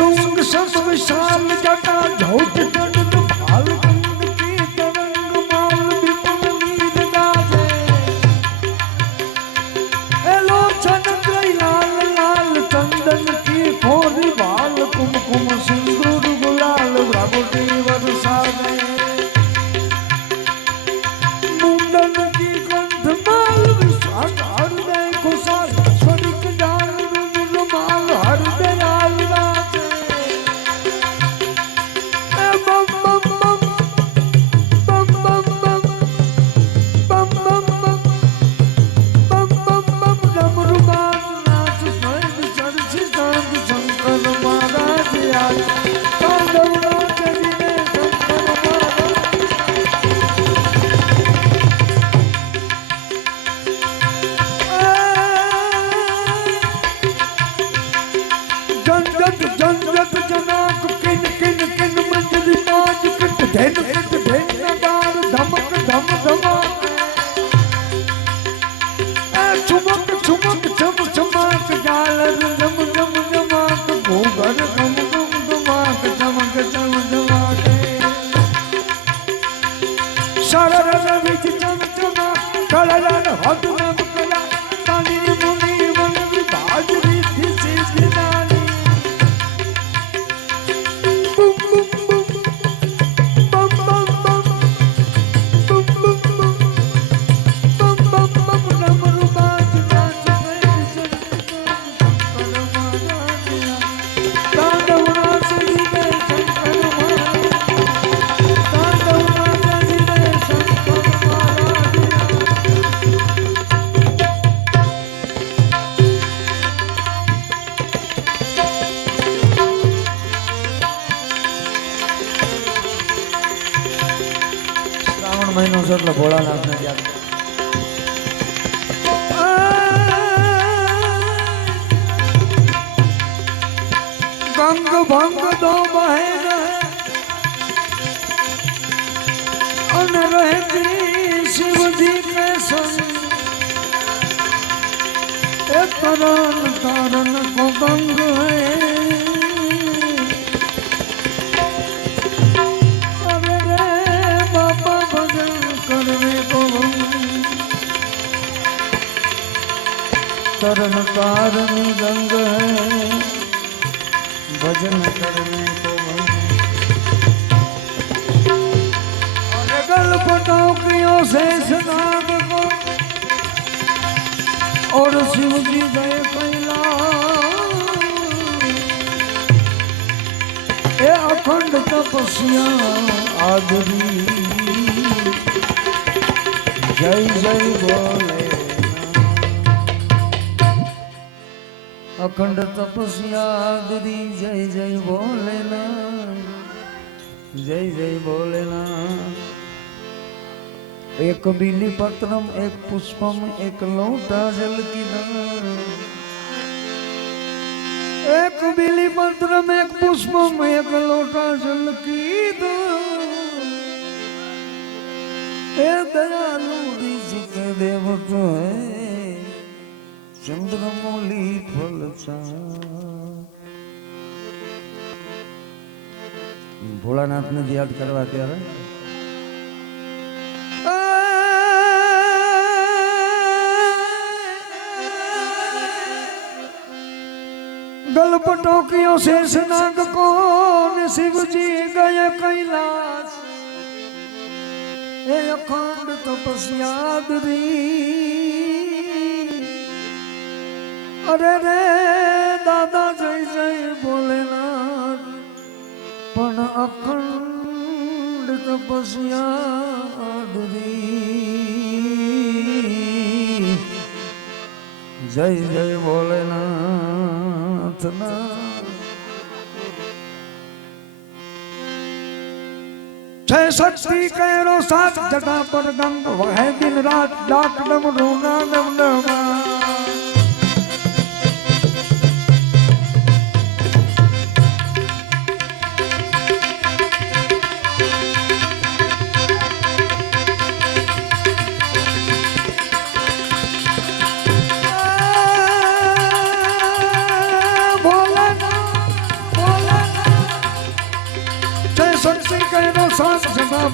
सुंग सस विशाल जटा झोट दंड भाल कंद की तरंग माल विपुल नीर गाजे एलो चंद्र लाल लाल चंदन की खोरी बाल कुमकुम सिंदूर गुलाल भ्रगुटी बरसावे मुंडन की कंठ माल विशाल हृदय खुशाल स्वर्ग डाल माल हृदय लाल राजे बम बम बम बम बम बम बम बम बम बम बम बम डमरू बाज नाच स्वर्ग चर्ची चांद शंकर महाराज आज तांडव नाच विनय शंकर महाराज झंझट झंझट जनाक किन किन किन मंजरी नाच किट धन नगार धमक धम धमा चुमक चुमक चम चमाक जालर जम जम जमाक भूगर घम घम धमाक चमक चम चमाक सरर विच चम चमा कललन हद नम कला तानी मुनि वन विभाज रिद्धि सिद्धि नानी bum bum bum bum bum bum bum bum bum bum bum bum डमरू बाज नाच वैद शंकर महाराज तांडव नाच विनय शंकर महाराज तांडव नाच विनय शंकर महाराज શ્રાવણ મહિનો છે એટલે ભોળાનાથને યાદ ગંગ ભંગ દો બહે રહે અન રહેતી શિવજી કે સંગ એ તરણ તારણ કો ગંગ હૈ अरे रे बाबा भजन करने को तरन तारनी गंग है भजन करने को अरे गलपटों से नाग को और शिव जी गए कैलाश ए अखंड तपस्या आदरी जय जय बोले अखंड तपस्या आदरी जय जय बोलेना जय जय बोलेना एक बिली पत्रम एक पुष्पम एक लोटा जल की एक बिली पत्रम एक पुष्पम एक लोटा जल की हे दयालु ऋषिक देव तो है चंद्रमौली फल भोलानाथ ने याद करवा त्यारे गलपटों से स्नाग को शिव जी गए कैलाश हे अखंड तपस्या दी अरे रे दादा जय जय भोलेनाथ पण अखंड तपस्या दी जय जय भोलेनाथ ना छह शक्ति कैरो सात जटा पर गंग वह दिन रात डाक डम ढूंढा डम डमा भोला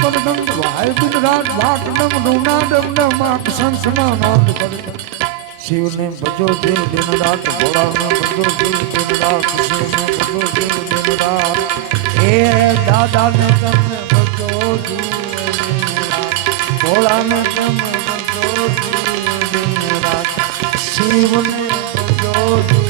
પરદંડ વાય બિનરાજ વાટ નમ રૂના ડમ ડમાક સંસના નાદ કરે શિવને ભજો દેવ દિન રાત ભોળાને ભજો દેવ દિન રાત શિવને ભજો દેવ દિન રાત હે દાદાને તમે ભજો દેવ દિન રાત ભોળાને તમે ભજો દેવ દિન રાત શિવને ભજો દેવ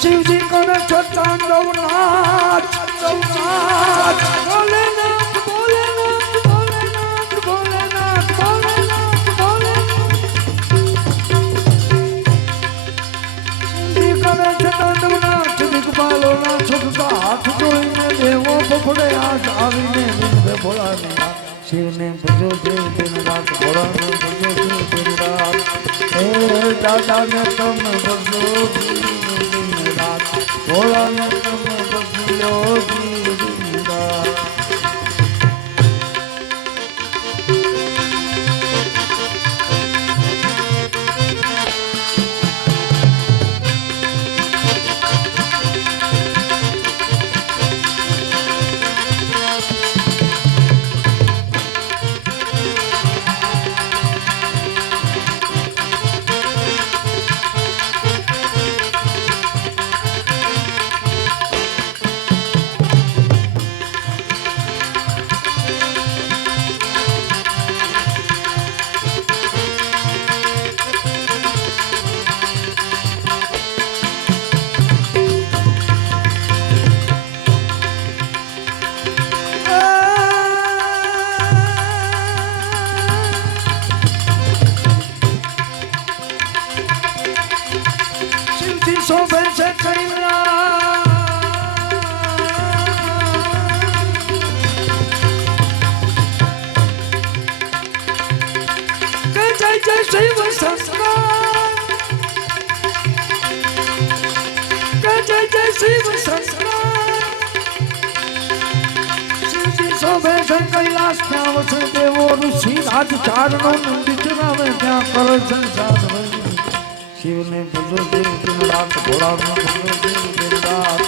शिवजी करे तांडवनाथ भोलेनाथ भोलेनाथ भोलेनाथ भोलेनाथ भोलेनाथ शिवजी करे तांडवनाथ दिग्पालोनाथ छुटका हाथ जोईने देवो फफड़े आज आवीने विनवे भोलाने शिवने भजो देव दिन रात भोलाने भजो देव दिन रात हे दादा ने तुम भजो भोला ने तुम्हें बदलो दीदा सोबे से कैला जय जय शिव संस्कार जय जय शिव संस्कार शिवजी सोबे से कैलाश में वसे देवो ऋषि राज चारणों बिचरा में क्या कर संसार शिवने भजो देव दिन रात भोला ने भजो देव दिन रात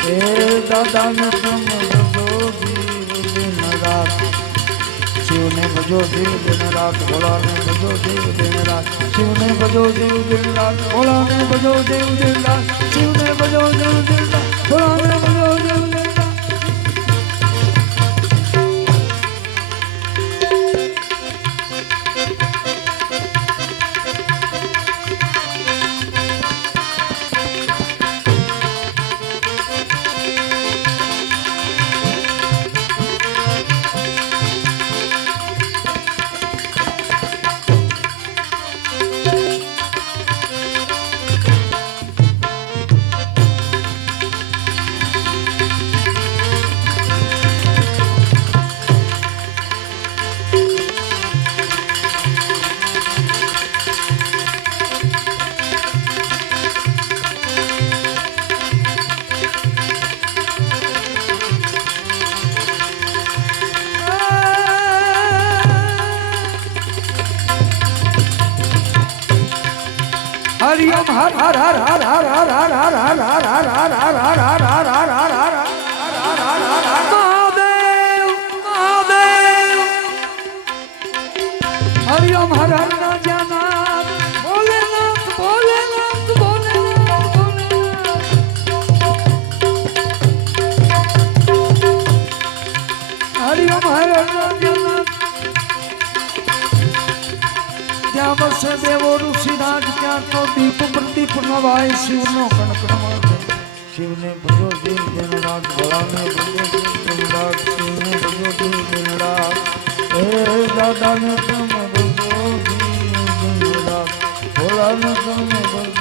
हे दादा ने तुम भजो देव दिन रात शिवने भजो देव दिन रात भोला ने भजो देव दिन रात शिवने भजो देव दिन रात भोला ने भजो देव दिन रात शिवने भजो देव दिन रात भोला ने भजो देव दिन रात हरिओम हर हर हर हर हर हर हर हर हर हर हर हर हर हर हर हर हर हर महादेव महादेव हरिओम हर हर राजानाथ भोलेनाथ भोलेनाथ भोलेनाथ भोलेनाथ हरिओम हर हर राजानाथ ત્યાં વસે દેવો ઋષિરાજ ત્યાં તો દીપ પ્રદીપ નવાય શિવનો કણકણવાટ શિવને ભજો દિન દિન રાત ભોળાને ભજો દિન દિન રાત શિવને ભજો દિન દિન રાત ભોલાને તમે ભગો ભોલાને તમે ભગો